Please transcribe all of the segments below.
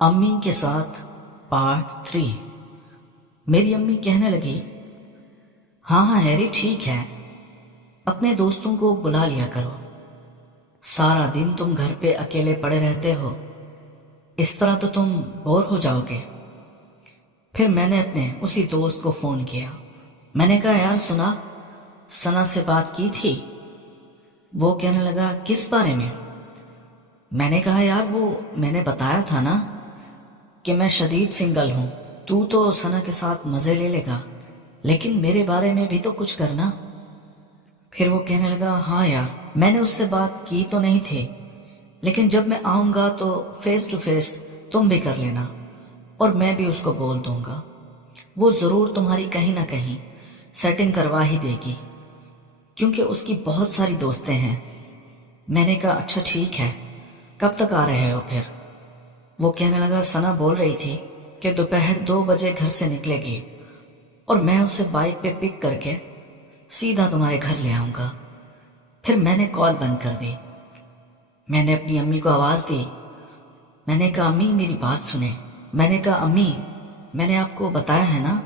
امی کے ساتھ پارٹ 3۔ میری امی کہنے لگی، ہاں ہاں ہیری ٹھیک ہے، اپنے دوستوں کو بلا لیا کرو، سارا دن تم گھر پہ اکیلے پڑے رہتے ہو، اس طرح تو تم بور ہو جاؤ گے۔ پھر میں نے اپنے اسی دوست کو فون کیا، میں نے کہا یار سنا، ثنا سے بات کی تھی؟ وہ کہنے لگا کس بارے میں؟ میں نے کہا یار وہ میں نے بتایا تھا نا کہ میں شدید سنگل ہوں، تو ثنا کے ساتھ مزے لے لے گا، لیکن میرے بارے میں بھی تو کچھ کرنا۔ پھر وہ کہنے لگا ہاں یار میں نے اس سے بات کی تو نہیں تھی، لیکن جب میں آؤں گا تو فیس ٹو فیس تم بھی کر لینا، اور میں بھی اس کو بول دوں گا، وہ ضرور تمہاری کہیں نہ کہیں سیٹنگ کروا ہی دے گی، کیونکہ اس کی بہت ساری دوستیں ہیں۔ میں نے کہا اچھا ٹھیک ہے، کب تک آ رہے ہو پھر؟ وہ کہنے لگا ثنا بول رہی تھی کہ دوپہر 2 بجے گھر سے نکلے گی، اور میں اسے بائک پہ پک کر کے سیدھا تمہارے گھر لے آؤں گا۔ پھر میں نے کال بند کر دی۔ میں نے اپنی امی کو آواز دی، میں نے کہا امی میری بات سنیں۔ میں نے کہا امی میں نے آپ کو بتایا ہے نا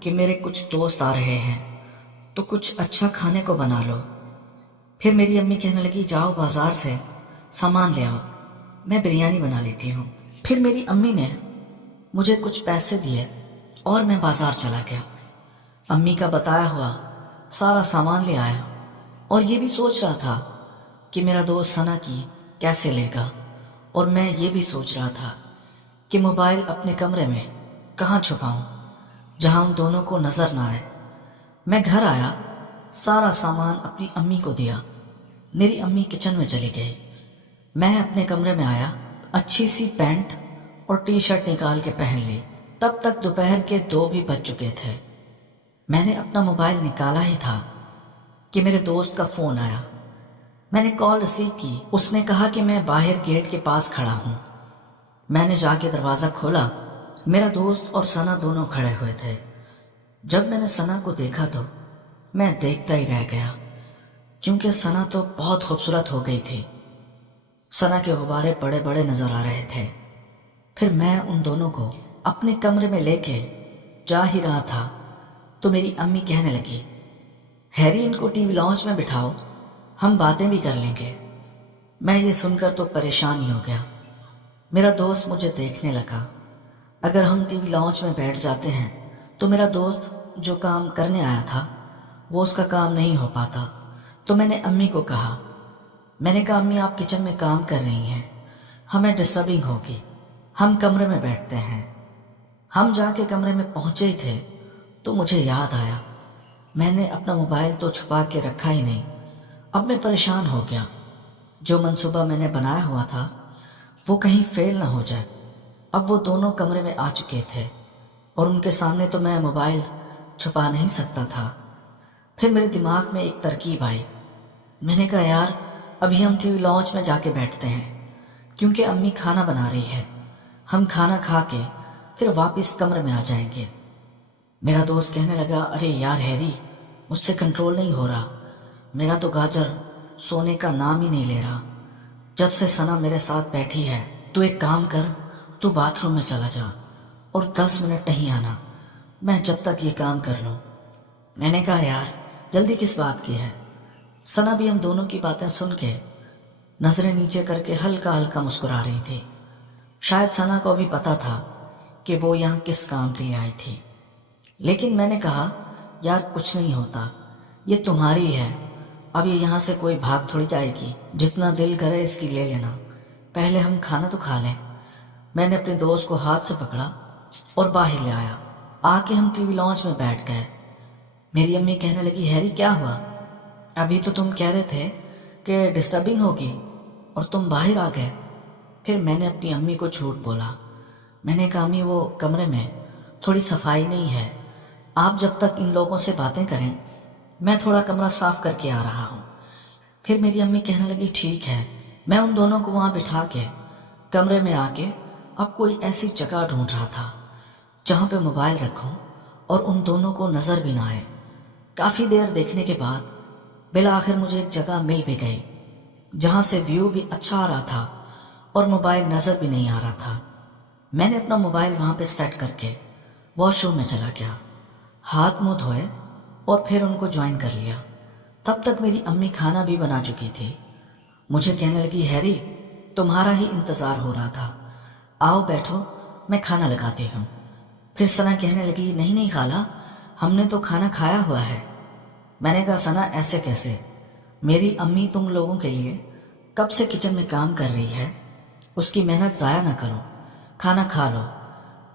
کہ میرے کچھ دوست آ رہے ہیں، تو کچھ اچھا کھانے کو بنا لو۔ پھر میری امی کہنے لگی جاؤ بازار سے سامان لے آؤ، میں بریانی بنا لیتی ہوں۔ پھر میری امی نے مجھے کچھ پیسے دیے اور میں بازار چلا گیا، امی کا بتایا ہوا سارا سامان لے آیا، اور یہ بھی سوچ رہا تھا کہ میرا دوست ثنا کی کیسے لے گا، اور میں یہ بھی سوچ رہا تھا کہ موبائل اپنے کمرے میں کہاں چھپاؤں جہاں ان دونوں کو نظر نہ آئے۔ میں گھر آیا، سارا سامان اپنی امی کو دیا، میری امی کچن میں چلی گئی، میں اپنے کمرے میں آیا، اچھی سی پینٹ اور ٹی شرٹ نکال کے پہن لی۔ تب تک دوپہر کے 2 بھی بج چکے تھے۔ میں نے اپنا موبائل نکالا ہی تھا کہ میرے دوست کا فون آیا۔ میں نے کال ریسیو کی، اس نے کہا کہ میں باہر گیٹ کے پاس کھڑا ہوں۔ میں نے جا کے دروازہ کھولا، میرا دوست اور ثنا دونوں کھڑے ہوئے تھے۔ جب میں نے ثنا کو دیکھا تو میں دیکھتا ہی رہ گیا، کیونکہ ثنا تو بہت خوبصورت ہو گئی تھی، ثنا کے غبارے بڑے بڑے نظر آ رہے تھے۔ پھر میں ان دونوں کو اپنے کمرے میں لے کے جا ہی رہا تھا تو میری امی کہنے لگی، ہیری ان کو ٹی وی لاؤنج میں بٹھاؤ، ہم باتیں بھی کر لیں گے۔ میں یہ سن کر تو پریشان ہی ہو گیا۔ میرا دوست مجھے دیکھنے لگا، اگر ہم ٹی وی لاؤنج میں بیٹھ جاتے ہیں تو میرا دوست جو کام کرنے آیا تھا وہ اس کا کام نہیں ہو پاتا۔ تو میں نے امی کو کہا، میں نے کہا امی آپ کچن میں کام کر رہی ہیں، ہمیں ڈسٹربنگ ہوگی، ہم کمرے میں بیٹھتے ہیں۔ ہم جا کے کمرے میں پہنچے ہی تھے تو مجھے یاد آیا میں نے اپنا موبائل تو چھپا کے رکھا ہی نہیں۔ اب میں پریشان ہو گیا، جو منصوبہ میں نے بنایا ہوا تھا وہ کہیں فیل نہ ہو جائے۔ اب وہ دونوں کمرے میں آ چکے تھے اور ان کے سامنے تو میں موبائل چھپا نہیں سکتا تھا۔ پھر میرے دماغ میں ایک ترکیب آئی، میں نے کہا یار ابھی ہم ٹی وی لاؤنج میں جا کے بیٹھتے ہیں، کیونکہ امی کھانا بنا رہی ہے، ہم کھانا کھا کے پھر واپس کمرے میں آ جائیں گے۔ میرا دوست کہنے لگا ارے یار ہیری مجھ سے کنٹرول نہیں ہو رہا، میرا تو گاجر سونے کا نام ہی نہیں لے رہا، جب سے ثنا میرے ساتھ بیٹھی ہے۔ تو ایک کام کر، تو باتھ روم میں چلا جا اور 10 منٹ نہیں آنا، میں جب تک یہ کام کر لوں۔ میں نے کہا یار جلدی کس بات کی ہے؟ ثنا بھی ہم دونوں کی باتیں سن کے نظریں نیچے کر کے ہلکا ہلکا مسکرا رہی تھی۔ شاید ثنا کو بھی پتا تھا کہ وہ یہاں کس کام کے لیے آئی تھی، لیکن میں نے کہا یار کچھ نہیں ہوتا، یہ تمہاری ہے، اب یہ یہاں سے کوئی بھاگ تھوڑی جائے گی، جتنا دل کرے اس کی لے لینا، پہلے ہم کھانا تو کھا لیں۔ میں نے اپنے دوست کو ہاتھ سے پکڑا اور باہر لے آیا، آ کے ہم ٹی وی لاؤنج میں بیٹھ گئے۔ میری امی کہنے لگی ہیری کیا ہوا؟ ابھی تو تم کہہ رہے تھے کہ ڈسٹربنگ ہوگی اور تم باہر آ گئے۔ پھر میں نے اپنی امی کو جھوٹ بولا، میں نے کہا امی وہ کمرے میں تھوڑی صفائی نہیں ہے، آپ جب تک ان لوگوں سے باتیں کریں میں تھوڑا کمرہ صاف کر کے آ رہا ہوں۔ پھر میری امی کہنے لگی ٹھیک ہے۔ میں ان دونوں کو وہاں بٹھا کے کمرے میں آ کے اب کوئی ایسی جگہ ڈھونڈ رہا تھا جہاں پہ موبائل رکھوں اور ان دونوں کو نظر بھی نہ آئے۔ کافی دیر دیکھنے کے بعد بالآخر مجھے ایک جگہ مل بھی گئی جہاں سے ویو بھی اچھا آ رہا تھا اور موبائل نظر بھی نہیں آ رہا تھا۔ میں نے اپنا موبائل وہاں پہ سیٹ کر کے واش روم میں چلا گیا، ہاتھ منہ دھوئے اور پھر ان کو جوائن کر لیا۔ تب تک میری امی کھانا بھی بنا چکی تھی۔ مجھے کہنے لگی، ہیری تمہارا ہی انتظار ہو رہا تھا، آؤ بیٹھو میں کھانا لگاتی ہوں۔ پھر ثنا کہنے لگی، نہیں نہیں خالہ، ہم نے تو کھانا کھایا ہوا ہے۔ میں نے کہا، ثنا ایسے کیسے؟ میری امی تم لوگوں کے لیے کب سے کچن میں کام کر رہی ہے، اس کی محنت ضائع نہ کرو، کھانا کھا لو۔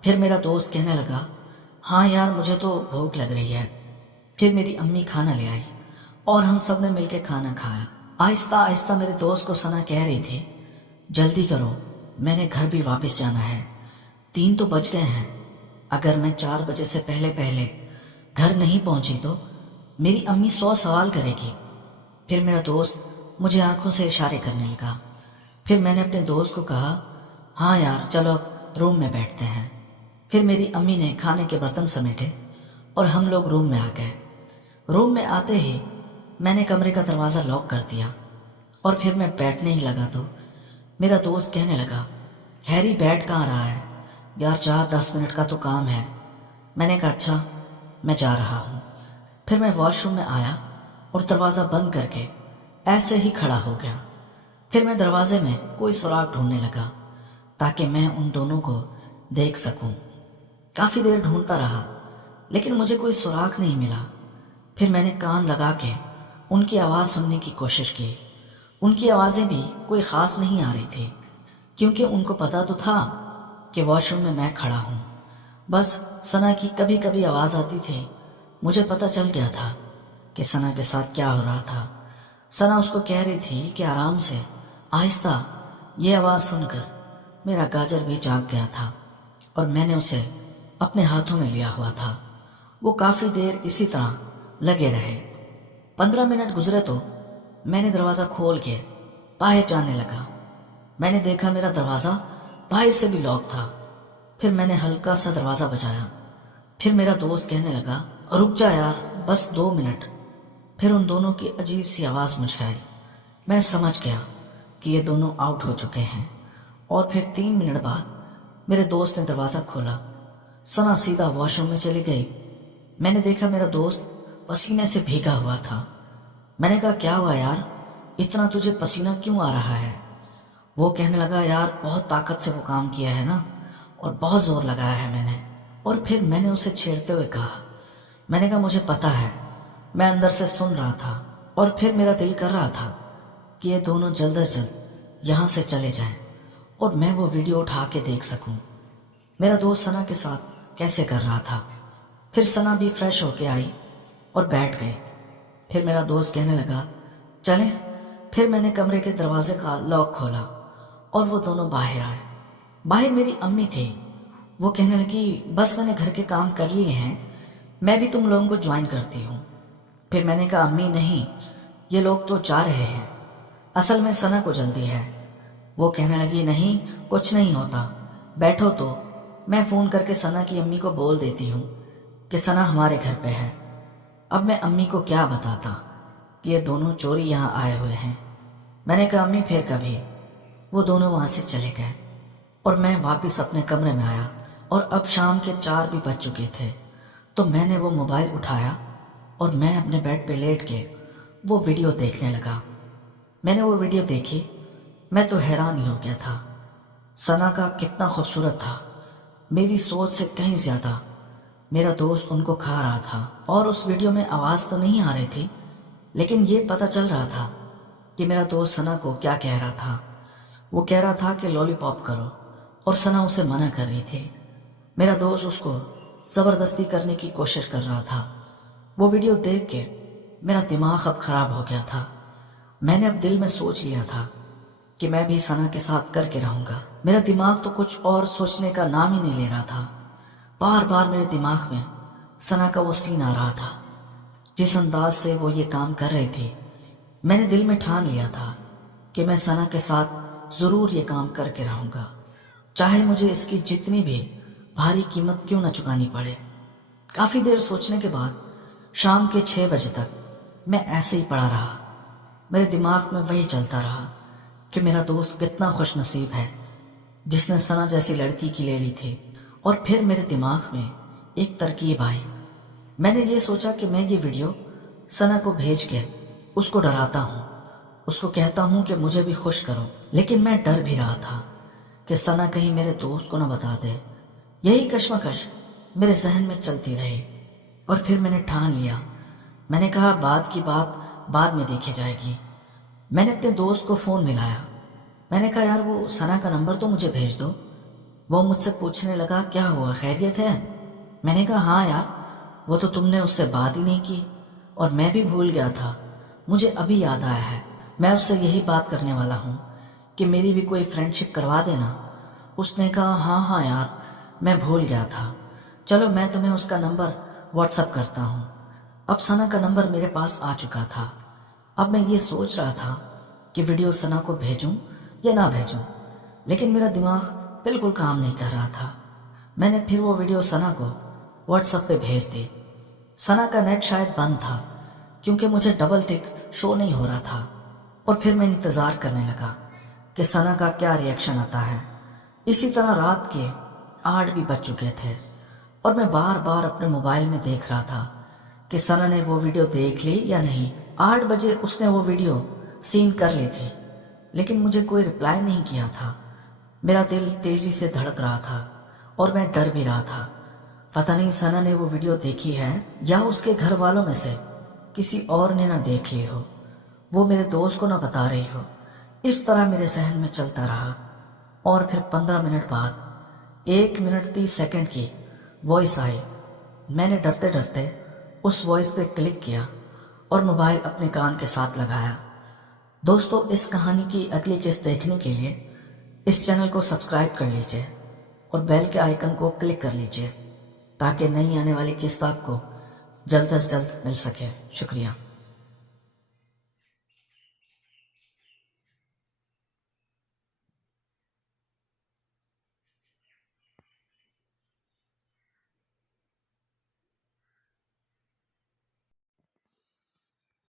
پھر میرا دوست کہنے لگا، ہاں یار مجھے تو بھوک لگ رہی ہے۔ پھر میری امی کھانا لے آئی اور ہم سب نے مل کے کھانا کھایا۔ آہستہ آہستہ میرے دوست کو ثنا کہہ رہی تھی، جلدی کرو میں نے گھر بھی واپس جانا ہے، 3 تو بج گئے ہیں، اگر میں 4 بجے سے پہلے گھر نہیں پہنچی تو میری امی 100 سوال کرے گی۔ پھر میرا دوست مجھے آنکھوں سے اشارے کرنے لگا۔ پھر میں نے اپنے دوست کو کہا، ہاں یار چلو اب روم میں بیٹھتے ہیں۔ پھر میری امی نے کھانے کے برتن سمیٹے اور ہم لوگ روم میں آ گئے۔ روم میں آتے ہی میں نے کمرے کا دروازہ لاک کر دیا اور پھر میں بیٹھنے ہی لگا تو میرا دوست کہنے لگا، ہیری بیٹھ کہاں رہا ہے یار، 4-10 منٹ کا تو کام ہے۔ میں نے کہا، اچھا میں جا رہا ہوں۔ پھر میں واش روم میں آیا اور دروازہ بند کر کے ایسے ہی کھڑا ہو گیا۔ پھر میں دروازے میں کوئی سراغ ڈھونڈنے لگا تاکہ میں ان دونوں کو دیکھ سکوں۔ کافی دیر ڈھونڈتا رہا لیکن مجھے کوئی سراغ نہیں ملا۔ پھر میں نے کان لگا کے ان کی آواز سننے کی کوشش کی۔ ان کی آوازیں بھی کوئی خاص نہیں آ رہی تھی کیونکہ ان کو پتا تو تھا کہ واش روم میں کھڑا ہوں۔ بس ثنا کی کبھی کبھی آواز آتی تھی۔ مجھے پتا چل گیا تھا کہ ثنا کے ساتھ کیا ہو رہا تھا۔ ثنا اس کو کہہ رہی تھی کہ آرام سے، آہستہ۔ یہ آواز سن کر میرا گاجر بھی جاگ گیا تھا اور میں نے اسے اپنے ہاتھوں میں لیا ہوا تھا۔ وہ کافی دیر اسی طرح لگے رہے۔ 15 منٹ گزرے تو میں نے دروازہ کھول کے باہر جانے لگا۔ میں نے دیکھا میرا دروازہ باہر سے بھی لاک تھا۔ پھر میں نے ہلکا سا دروازہ بجایا۔ پھر میرا دوست کہنے لگا، رک جا یار بس 2 منٹ۔ پھر ان دونوں کی عجیب سی آواز مجھے آئی۔ میں سمجھ گیا کہ یہ دونوں آؤٹ ہو چکے ہیں اور پھر 3 منٹ بعد میرے دوست نے دروازہ کھولا۔ ثنا سیدھا واش روم میں چلی گئی۔ میں نے دیکھا میرا دوست پسینے سے بھیگا ہوا تھا۔ میں نے کہا، کیا ہوا یار، اتنا تجھے پسینہ کیوں آ رہا ہے؟ وہ کہنے لگا، یار بہت طاقت سے وہ کام کیا ہے نا اور بہت زور لگایا ہے میں نے۔ اور پھر میں نے اسے چھیڑتے ہوئے کہا، میں نے کہا مجھے پتا ہے، میں اندر سے سن رہا تھا اور پھر میرا دل کر رہا تھا کہ یہ دونوں جلد از جلد یہاں سے چلے جائیں اور میں وہ ویڈیو اٹھا کے دیکھ سکوں میرا دوست ثنا کے ساتھ کیسے کر رہا تھا۔ پھر ثنا بھی فریش ہو کے آئی اور بیٹھ گئی۔ پھر میرا دوست کہنے لگا، چلیں۔ پھر میں نے کمرے کے دروازے کا لاک کھولا اور وہ دونوں باہر آئے۔ باہر میری امی تھی۔ وہ کہنے لگی، بس میں نے گھر کے کام کر لیے ہیں، میں بھی تم لوگوں کو جوائن کرتی ہوں۔ پھر میں نے کہا، امی نہیں، یہ لوگ تو جا رہے ہیں، اصل میں ثنا کو جلدی ہے۔ وہ کہنے لگی، نہیں کچھ نہیں ہوتا، بیٹھو تو میں فون کر کے ثنا کی امی کو بول دیتی ہوں کہ ثنا ہمارے گھر پہ ہے۔ اب میں امی کو کیا بتاتا کہ یہ دونوں چوری یہاں آئے ہوئے ہیں۔ میں نے کہا، امی پھر کبھی۔ وہ دونوں وہاں سے چلے گئے اور میں واپس اپنے کمرے میں آیا اور اب شام کے 4 بھی بج چکے تھے۔ تو میں نے وہ موبائل اٹھایا اور میں اپنے بیڈ پہ لیٹ کے وہ ویڈیو دیکھنے لگا۔ میں نے وہ ویڈیو دیکھی، میں تو حیران ہی ہو گیا تھا۔ ثنا کا کتنا خوبصورت تھا، میری سوچ سے کہیں زیادہ۔ میرا دوست ان کو کھا رہا تھا اور اس ویڈیو میں آواز تو نہیں آ رہی تھی لیکن یہ پتہ چل رہا تھا کہ میرا دوست ثنا کو کیا کہہ رہا تھا۔ وہ کہہ رہا تھا کہ لولی پاپ کرو اور ثنا اسے منع کر رہی تھی۔ میرا دوست اس کو زبردستی کرنے کی کوشش کر رہا تھا۔ وہ ویڈیو دیکھ کے میرا دماغ اب خراب ہو گیا تھا۔ میں نے اب دل میں سوچ لیا تھا کہ میں بھی ثنا کے ساتھ کر کے رہوں گا۔ میرا دماغ تو کچھ اور سوچنے کا نام ہی نہیں لے رہا تھا۔ بار بار میرے دماغ میں ثنا کا وہ سین آ رہا تھا، جس انداز سے وہ یہ کام کر رہی تھی۔ میں نے دل میں ٹھان لیا تھا کہ میں ثنا کے ساتھ ضرور یہ کام کر کے رہوں گا، چاہے مجھے اس کی جتنی بھی بھاری قیمت کیوں نہ چکانی پڑے۔ کافی دیر سوچنے کے بعد شام کے 6 بجے تک میں ایسے ہی پڑا رہا۔ میرے دماغ میں وہی چلتا رہا کہ میرا دوست کتنا خوش نصیب ہے جس نے ثنا جیسی لڑکی کی لے لی تھی۔ اور پھر میرے دماغ میں ایک ترکیب آئی۔ میں نے یہ سوچا کہ میں یہ ویڈیو ثنا کو بھیج کے اس کو ڈراتا ہوں، اس کو کہتا ہوں کہ مجھے بھی خوش کرو۔ لیکن میں ڈر بھی رہا تھا کہ ثنا کہیں میرے دوست کو نہ بتا دے۔ یہی کشمکش میرے ذہن میں چلتی رہی، اور پھر میں نے ٹھان لیا۔ میں نے کہا بعد کی بات بعد میں دیکھی جائے گی۔ میں نے اپنے دوست کو فون ملایا۔ میں نے کہا یار وہ ثنا کا نمبر تو مجھے بھیج دو۔ وہ مجھ سے پوچھنے لگا کیا ہوا، خیریت ہے؟ میں نے کہا ہاں یار، وہ تو تم نے اس سے بات ہی نہیں کی، اور میں بھی بھول گیا تھا، مجھے ابھی یاد آیا ہے، میں اس سے یہی بات کرنے والا ہوں کہ میری بھی کوئی فرینڈ شپ کروا دینا۔ اس نے کہا ہاں یار میں بھول گیا تھا، چلو میں تمہیں اس کا نمبر واٹس اپ کرتا ہوں۔ اب ثنا کا نمبر میرے پاس آ چکا تھا۔ اب میں یہ سوچ رہا تھا کہ ویڈیو ثنا کو بھیجوں یا نہ بھیجوں، لیکن میرا دماغ بالکل کام نہیں کر رہا تھا۔ میں نے پھر وہ ویڈیو ثنا کو واٹس ایپ پہ بھیج دی۔ ثنا کا نیٹ شاید بند تھا کیونکہ مجھے ڈبل ٹک شو نہیں ہو رہا تھا، اور پھر میں انتظار کرنے لگا کہ ثنا کا کیا ری ایکشن آتا ہے۔ اسی طرح رات کے 8 بھی بج چکے تھے، اور میں بار بار اپنے موبائل میں دیکھ رہا تھا کہ ثنا نے وہ ویڈیو دیکھ لی یا نہیں۔ 8 بجے اس نے وہ ویڈیو سین کر لی تھی، لیکن مجھے کوئی رپلائی نہیں کیا تھا۔ میرا دل تیزی سے دھڑک رہا تھا اور میں ڈر بھی رہا تھا، پتہ نہیں ثنا نے وہ ویڈیو دیکھی ہے یا اس کے گھر والوں میں سے کسی اور نے نہ دیکھ لی ہو، وہ میرے دوست کو نہ بتا رہی ہو۔ اس طرح میرے ذہن میں چلتا رہا، اور پھر 15 منٹ بعد 1 منٹ 30 سیکنڈ کی وائس آئی۔ میں نے ڈرتے ڈرتے اس وائس پہ کلک کیا اور موبائل اپنے کان کے ساتھ لگایا۔ دوستو، اس کہانی کی اگلی قسط دیکھنے کے لیے اس چینل کو سبسکرائب کر لیجئے اور بیل کے آئیکن کو کلک کر لیجئے تاکہ نئی آنے والی قسط آپ کو جلد از جلد مل سکے۔ شکریہ۔